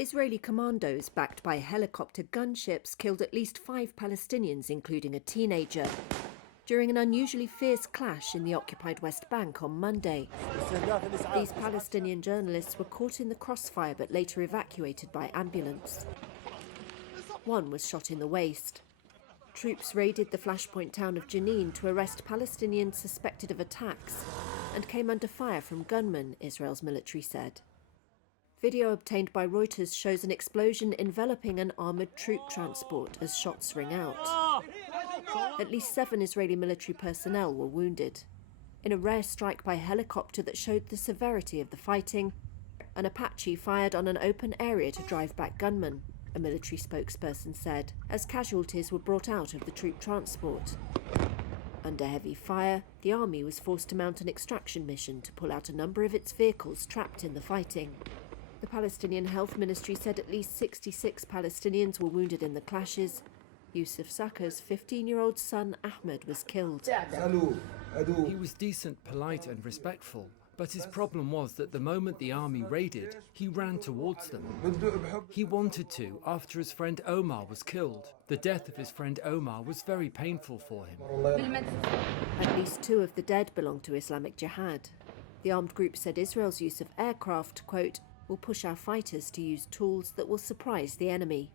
Israeli commandos backed by helicopter gunships killed at least 5 Palestinians, including a teenager, during an unusually fierce clash in the occupied West Bank on Monday. These Palestinian journalists were caught in the crossfire but later evacuated by ambulance. One was shot in the waist. Troops raided the flashpoint town of Jenin to arrest Palestinians suspected of attacks and came under fire from gunmen, Israel's military said. Video obtained by Reuters shows an explosion enveloping an armoured troop transport as shots ring out. At least 7 Israeli military personnel were wounded. In a rare strike by helicopter that showed the severity of the fighting, an Apache fired on an open area to drive back gunmen, a military spokesperson said, as casualties were brought out of the troop transport. Under heavy fire, the army was forced to mount an extraction mission to pull out a number of its vehicles trapped in the fighting. The Palestinian Health Ministry said at least 66 Palestinians were wounded in the clashes. Yusuf Saka's 15-year-old son Ahmed was killed. He was decent, polite and respectful, but his problem was that the moment the army raided, he ran towards them. He wanted to after his friend Omar was killed. The death of his friend Omar was very painful for him. At least 2 of the dead belong to Islamic Jihad. The armed group said Israel's use of aircraft, quote, will push our fighters to use tools that will surprise the enemy.